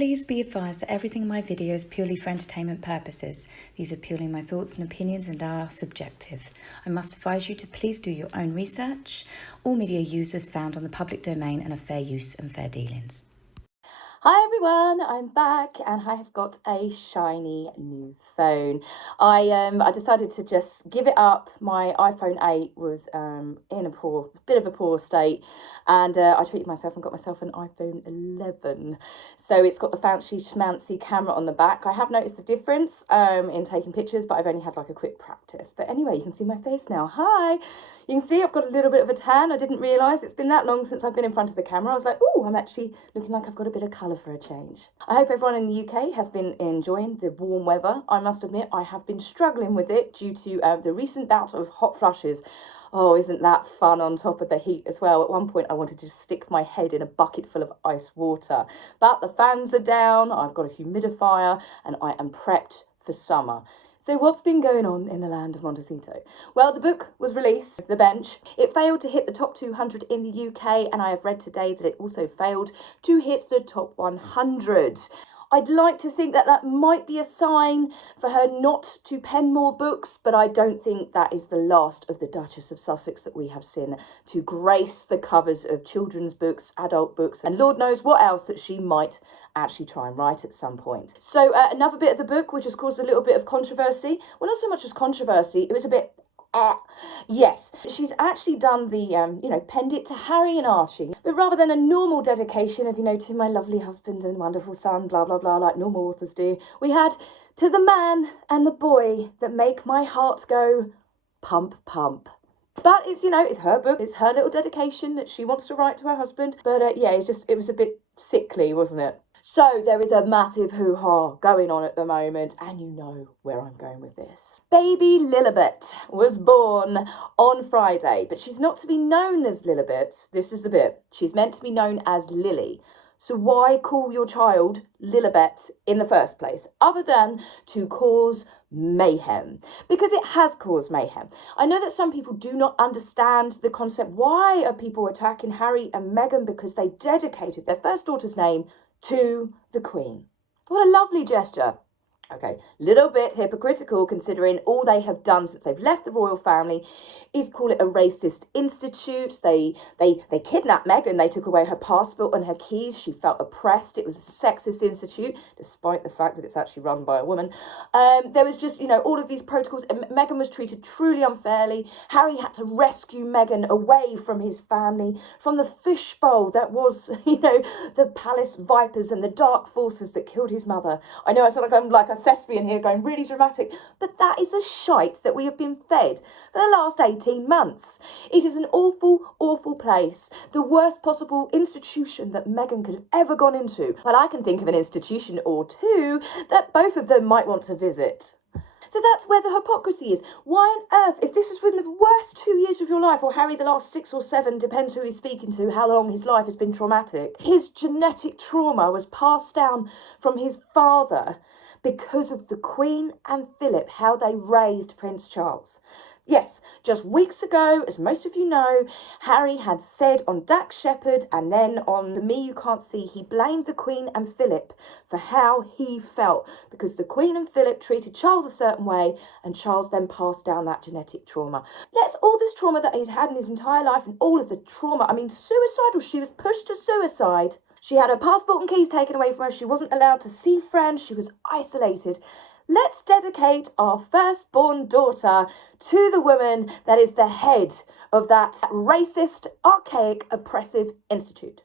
Please be advised that everything in my video is purely for entertainment purposes. These are purely my thoughts and opinions and are subjective. I must advise you to please do your own research. All media users found on the public domain and are fair use and fair dealings. Hi everyone, I'm back and I have got a shiny new phone. I decided to just give it up. My iPhone 8 was in a bit of a poor state, and I treated myself and got myself an iPhone 11. So it's got the fancy schmancy camera on the back. I have noticed the difference in taking pictures, but I've only had like a quick practice. But anyway, you can see my face now. Hi! You can see I've got a little bit of a tan. I didn't realise it's been that long since I've been in front of the camera. I was like, oh, I'm actually looking like I've got a bit of colour for a change. I hope everyone in the UK has been enjoying the warm weather. I must admit, I have been struggling with it due to the recent bout of hot flushes. Oh, isn't that fun on top of the heat as well? At one point, I wanted to just stick my head in a bucket full of ice water. But the fans are down, I've got a humidifier, and I am prepped for summer. So what's been going on in the land of Montecito? Well, the book was released, The Bench. It failed to hit the top 200 in the UK, and I have read today that it also failed to hit the top 100. I'd like to think that that might be a sign for her not to pen more books, but I don't think that is the last of the Duchess of Sussex that we have seen to grace the covers of children's books, adult books, and Lord knows what else that she might actually try and write at some point. So another bit of the book which has caused a little bit of controversy. Well, not so much as controversy, it was a bit yes, she's actually done the, penned it to Harry and Archie. But rather than a normal dedication of, to my lovely husband and wonderful son, blah, blah, blah, like normal authors do, we had to the man and the boy that make my heart go pump, pump. But it's, it's her book, it's her little dedication that she wants to write to her husband. But it was a bit sickly, wasn't it? So there is a massive hoo-ha going on at the moment, and you know where I'm going with this. Baby Lilibet was born on Friday, but she's not to be known as Lilibet. This is the bit. She's meant to be known as Lili. So why call your child Lilibet in the first place, other than to cause mayhem? Because it has caused mayhem. I know that some people do not understand the concept. Why are people attacking Harry and Meghan? Because they dedicated their first daughter's name to the Queen. What a lovely gesture. Okay, little bit hypocritical considering all they have done since they've left the royal family is call it a racist institute. They kidnapped Meghan, they took away her passport and her keys. She felt oppressed. It was a sexist institute, despite the fact that it's actually run by a woman. There was just, all of these protocols. Meghan was treated truly unfairly. Harry had to rescue Meghan away from his family, from the fishbowl that was, the palace vipers and the dark forces that killed his mother. I know I sound like I'm like a thespian here going really dramatic, but that is the shite that we have been fed for the last 18 months. It is an awful, awful place. The worst possible institution that Meghan could have ever gone into. Well, I can think of an institution or two that both of them might want to visit. So that's where the hypocrisy is. Why on earth, if this has been the worst 2 years of your life, or Harry the last 6 or 7, depends who he's speaking to, how long his life has been traumatic. His genetic trauma was passed down from his father because of the Queen and Philip, how they raised Prince Charles. Yes, just weeks ago, as most of you know, Harry had said on Dax Shepard and then on The Me You Can't See, he blamed the Queen and Philip for how he felt because the Queen and Philip treated Charles a certain way and Charles then passed down that genetic trauma. Let's all this trauma that he's had in his entire life and all of the trauma, suicidal, she was pushed to suicide. She had her passport and keys taken away from her. She wasn't allowed to see friends. She was isolated. Let's dedicate our firstborn daughter to the woman that is the head of that racist, archaic, oppressive institute.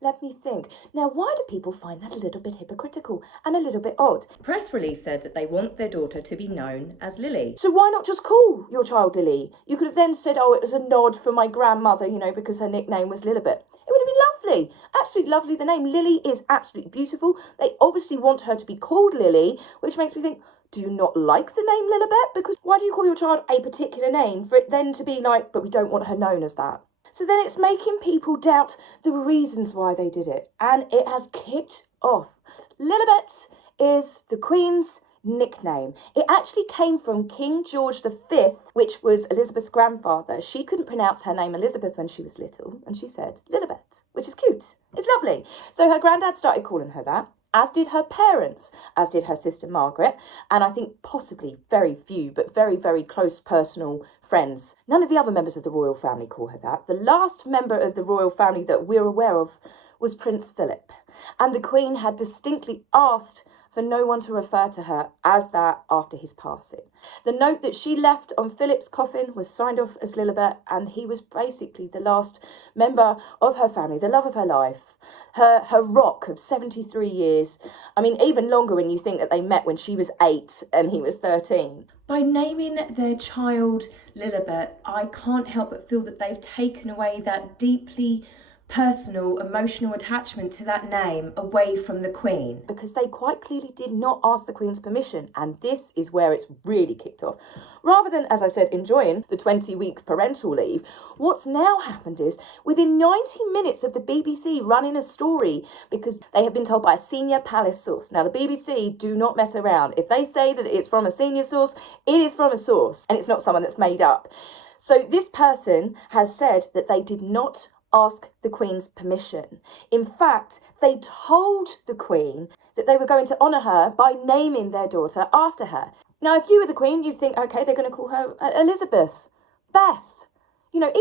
Let me think. Now, why do people find that a little bit hypocritical and a little bit odd? Press release said that they want their daughter to be known as Lili. So why not just call your child Lili? You could have then said, oh, it was a nod for my grandmother, because her nickname was Lilibet. It would have been lovely. Absolutely lovely. The name Lili is absolutely beautiful. They obviously want her to be called Lili, which makes me think, do you not like the name Lilibet? Because why do you call your child a particular name for it then to be like, but we don't want her known as that? So then it's making people doubt the reasons why they did it. And it has kicked off. Lilibet is the Queen's nickname. It actually came from King George V, which was Elizabeth's grandfather. She couldn't pronounce her name Elizabeth when she was little, and she said Lilibet, which is cute. It's lovely. So her granddad started calling her that, as did her parents, as did her sister Margaret, and I think possibly very few, but very, very close personal friends. None of the other members of the royal family call her that. The last member of the royal family that we're aware of was Prince Philip, and the Queen had distinctly asked for no one to refer to her as that after his passing. The note that she left on Philip's coffin was signed off as Lilibet, and he was basically the last member of her family, the love of her life, her rock of 73 years. I mean, even longer when you think that they met when she was 8 and he was 13. By naming their child Lilibet, I can't help but feel that they've taken away that deeply personal, emotional attachment to that name away from the Queen. Because they quite clearly did not ask the Queen's permission, and this is where it's really kicked off. Rather than, as I said, enjoying the 20 weeks parental leave, what's now happened is, within 90 minutes of the BBC running a story, because they have been told by a senior palace source. Now, the BBC do not mess around. If they say that it's from a senior source, it is from a source, and it's not someone that's made up. So this person has said that they did not ask the Queen's permission. In fact, they told the Queen that they were going to honour her by naming their daughter after her. Now, if you were the Queen, you'd think, okay, they're going to call her Elizabeth, Beth. You know,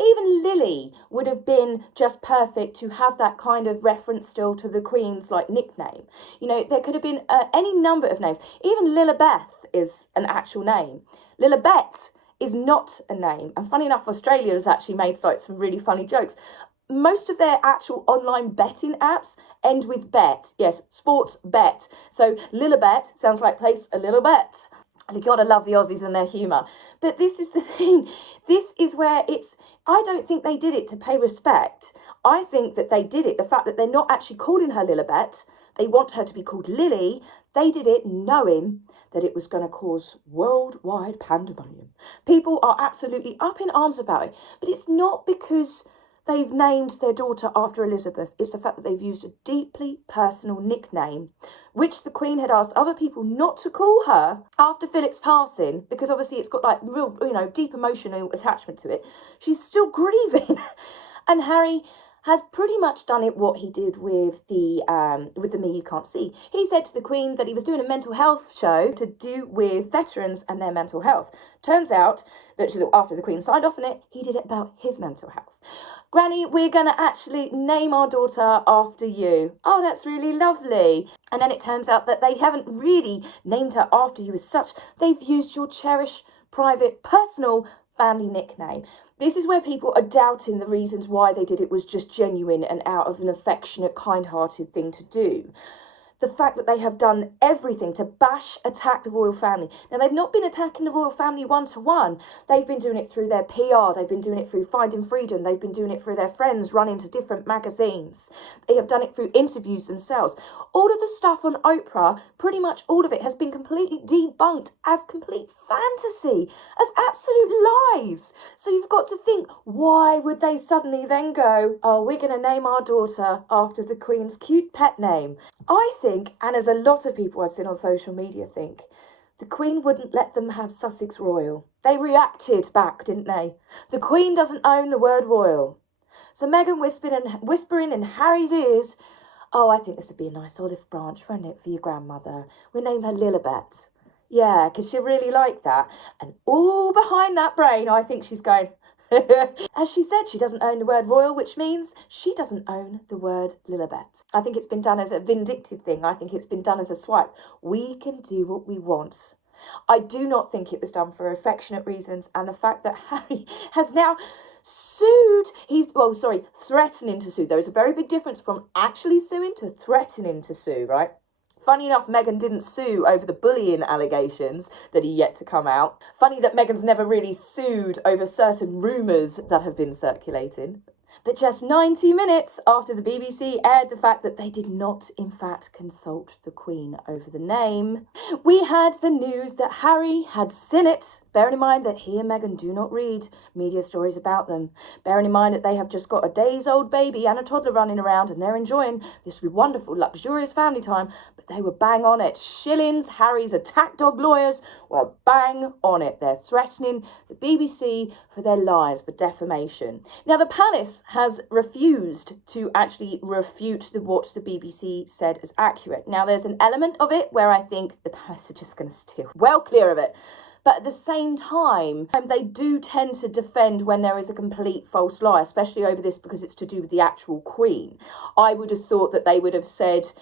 even Lili would have been just perfect to have that kind of reference still to the Queen's like nickname. You know, there could have been any number of names. Even Lilibeth is an actual name. Lilibet is not a name. And funny enough, Australia has actually made like some really funny jokes. Most of their actual online betting apps end with bet. Yes, sports bet. So Lilibet sounds like place a little bet. And you gotta love the Aussies and their humour. But this is the thing. This is where I don't think they did it to pay respect. I think that they did it, the fact that they're not actually calling her Lilibet, they want her to be called Lili, they did it knowing that it was going to cause worldwide pandemonium. People are absolutely up in arms about it, but it's not because they've named their daughter after Elizabeth. It's the fact that they've used a deeply personal nickname, which the Queen had asked other people not to call her after Philip's passing, because obviously it's got like real, deep emotional attachment to it. She's still grieving. And Harry has pretty much done it what he did with the Me You Can't See. He said to the Queen that he was doing a mental health show to do with veterans and their mental health. Turns out that after the Queen signed off on it, he did it about his mental health. Granny, we're going to actually name our daughter after you. Oh, that's really lovely. And then it turns out that they haven't really named her after you as such. They've used your cherished, private, personal family nickname. This is where people are doubting the reasons why they did it was just genuine and out of an affectionate, kind-hearted thing to do. The fact that they have done everything to attack the royal family. Now, they've not been attacking the royal family one-to-one. They've been doing it through their PR. They've been doing it through Finding Freedom. They've been doing it through their friends running to different magazines. They have done it through interviews themselves. All of the stuff on Oprah, pretty much all of it has been completely debunked as complete fantasy, as absolute lies. So you've got to think, why would they suddenly then go, oh, we're going to name our daughter after the Queen's cute pet name? I think, and as a lot of people I've seen on social media think, the Queen wouldn't let them have Sussex Royal. They reacted back, didn't they? The Queen doesn't own the word royal. So Meghan whispering in Harry's ears, oh, I think this would be a nice olive branch, wouldn't it, for your grandmother? We'll name her Lilibet. Yeah, because she'll really like that. And all behind that brain, I think she's going, as she said, she doesn't own the word royal, which means she doesn't own the word Lilibet. I think it's been done as a vindictive thing. I think it's been done as a swipe. We can do what we want. I do not think it was done for affectionate reasons. And the fact that Harry has now sued, threatening to sue. There is a very big difference from actually suing to threatening to sue, right? Funny enough, Meghan didn't sue over the bullying allegations that are yet to come out. Funny that Meghan's never really sued over certain rumours that have been circulating. But just 90 minutes after the BBC aired the fact that they did not, in fact, consult the Queen over the name, we had the news that Harry had seen it, bearing in mind that he and Meghan do not read media stories about them, bearing in mind that they have just got a days-old baby and a toddler running around and they're enjoying this wonderful, luxurious family time, but they were bang on it. Shillings, Harry's attack dog lawyers were bang on it. They're threatening the BBC for their lies, for defamation. Now, the palace has refused to actually refute what the BBC said as accurate. Now, there's an element of it where I think the palace are just going to steer well clear of it. But at the same time, they do tend to defend when there is a complete false lie, especially over this because it's to do with the actual Queen. I would have thought that they would have said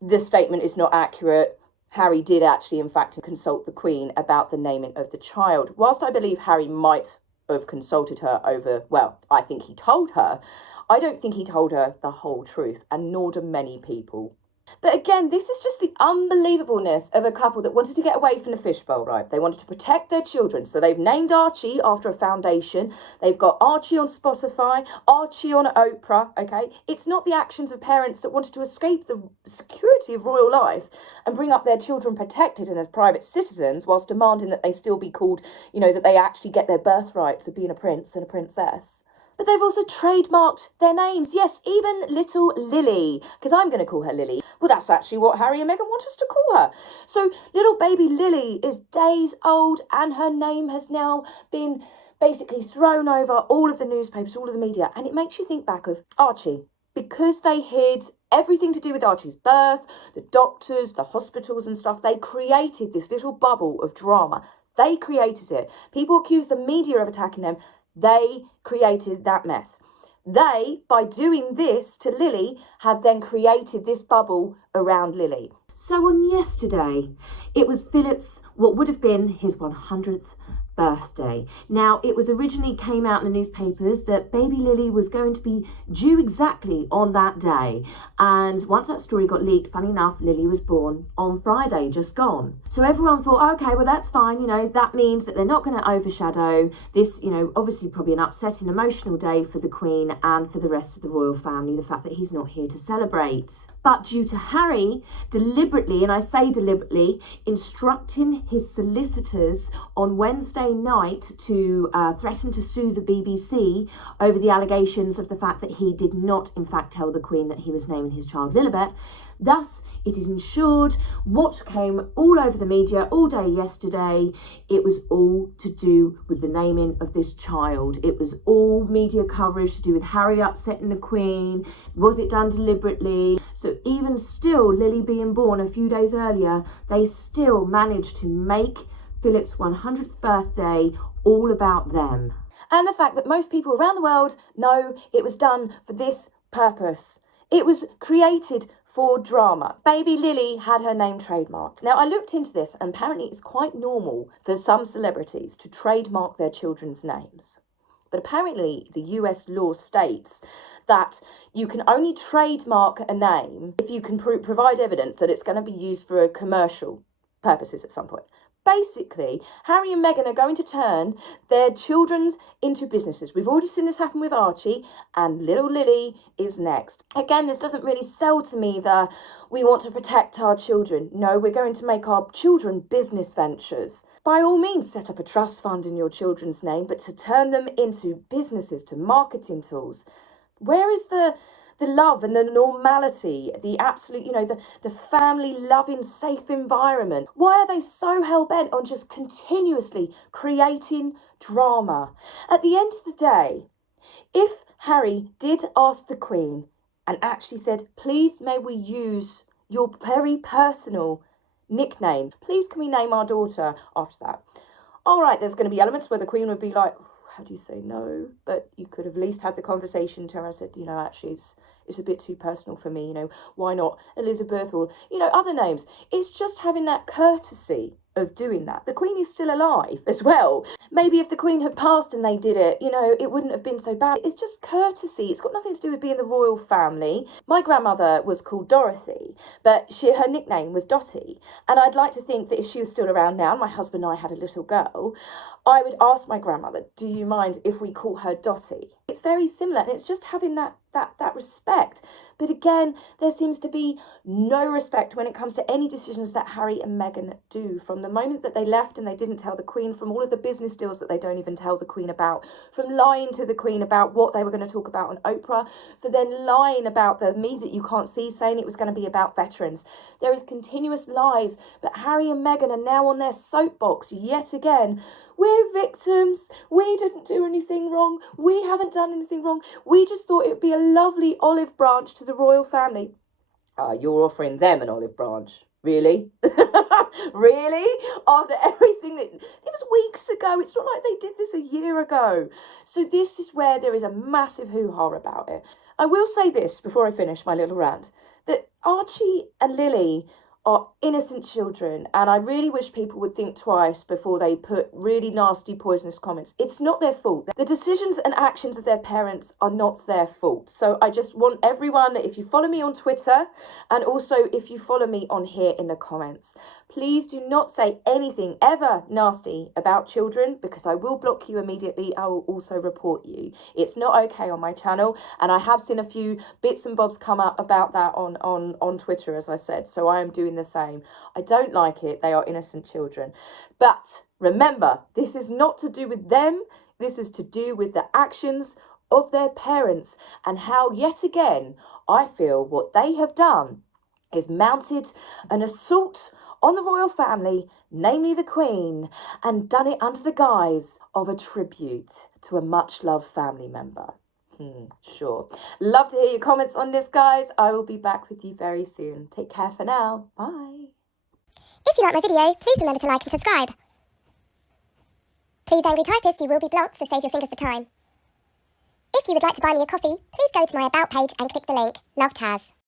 the statement is not accurate. Harry did actually, in fact, consult the Queen about the naming of the child. Whilst I believe Harry might have consulted her over, well, I think he told her, I don't think he told her the whole truth, and nor do many people. But again, this is just the unbelievableness of a couple that wanted to get away from the fishbowl, right? They wanted to protect their children. So they've named Archie after a foundation. They've got Archie on Spotify, Archie on Oprah, okay? It's not the actions of parents that wanted to escape the security of royal life and bring up their children protected and as private citizens whilst demanding that they still be called, that they actually get their birthrights of being a prince and a princess. But they've also trademarked their names. Yes, even little Lili, because I'm going to call her Lili. Well, that's actually what Harry and Meghan want us to call her. So little baby Lili is days old and her name has now been basically thrown over all of the newspapers, all of the media. And it makes you think back of Archie. Because they hid everything to do with Archie's birth, the doctors, the hospitals and stuff, they created this little bubble of drama. They created it. People accuse the media of attacking them. They created that mess. They, by doing this to Lili, have then created this bubble around Lili. So on yesterday, it was Philip's, what would have been his 100th birthday. Now, it was originally came out in the newspapers that baby Lili was going to be due exactly on that day. And once that story got leaked, funny enough, Lili was born on Friday, just gone. So everyone thought, okay, well, that's fine. That means that they're not going to overshadow this, obviously probably an upsetting, emotional day for the Queen and for the rest of the royal family, the fact that he's not here to celebrate. But due to Harry deliberately, and I say deliberately, instructing his solicitors on Wednesday night to threaten to sue the BBC over the allegations of the fact that he did not, in fact, tell the Queen that he was naming his child Lilibet. Thus, it is ensured what came all over the media all day yesterday. It was all to do with the naming of this child. It was all media coverage to do with Harry upsetting the Queen. Was it done deliberately? So even still, Lili being born a few days earlier, they still managed to make Philip's 100th birthday all about them. And the fact that most people around the world know it was done for this purpose. It was created for drama. Baby Lili had her name trademarked. Now, I looked into this, and apparently it's quite normal for some celebrities to trademark their children's names. But apparently the US law states that you can only trademark a name if you can provide evidence that it's going to be used for commercial purposes at some point. Basically, Harry and Meghan are going to turn their children's into businesses. We've already seen this happen with Archie, and little Lili is next. Again, this doesn't really sell to me the we want to protect our children. No, we're going to make our children business ventures. By all means, set up a trust fund in your children's name, but to turn them into businesses, to marketing tools, where is the love and the normality, the absolute, the family loving, safe environment? Why are they so hell-bent on just continuously creating drama? At the end of the day, if Harry did ask the Queen and actually said, please may we use your very personal nickname, please can we name our daughter after that? All right, there's going to be elements where the Queen would be like, how do you say no? But you could have at least had the conversation to her and said, actually it's a bit too personal for me, why not Elizabeth or, other names. It's just having that courtesy of doing that. The Queen is still alive as well. Maybe if the Queen had passed and they did it, you know, it wouldn't have been so bad. It's just courtesy. It's got nothing to do with being the royal family. My grandmother was called Dorothy, but her nickname was Dotty. And I'd like to think that if she was still around now, my husband and I had a little girl, I would ask my grandmother, do you mind if we call her Dotty? It's very similar, and it's just having that respect. But again, there seems to be no respect when it comes to any decisions that Harry and Meghan do. From the moment that they left and they didn't tell the Queen, from all of the business deals that they don't even tell the Queen about, from lying to the Queen about what they were going to talk about on Oprah, for then lying about the Me That You Can't See, saying it was going to be about veterans. There is continuous lies, but Harry and Meghan are now on their soapbox yet again. We're victims. We didn't do anything wrong. We haven't done anything wrong. We just thought it would be a lovely olive branch to the royal family. You're offering them an olive branch. Really? Really? After everything it was weeks ago. It's not like they did this a year ago. So this is where there is a massive hoo-ha about it. I will say this before I finish my little rant, that Archie and Lili are innocent children, and I really wish people would think twice before they put really nasty, poisonous comments. It's not their fault. The decisions and actions of their parents are not their fault. So I just want everyone, if you follow me on Twitter, and also if you follow me on here in the comments, please do not say anything ever nasty about children, because I will block you immediately. I will also report you. It's not okay on my channel, and I have seen a few bits and bobs come up about that on Twitter, as I said, so I am doing the same. I don't like it. They are innocent children. But remember, this is not to do with them. This is to do with the actions of their parents, and how yet again I feel what they have done is mounted an assault on the royal family, namely the Queen, and done it under the guise of a tribute to a much-loved family member. Sure. Love to hear your comments on this, guys. I will be back with you very soon. Take care for now. Bye. If you like my video, please remember to like and subscribe. Please, angry typist, you will be blocked, so save your fingers the time. If you would like to buy me a coffee, please go to my About page and click the link. Love, Taz.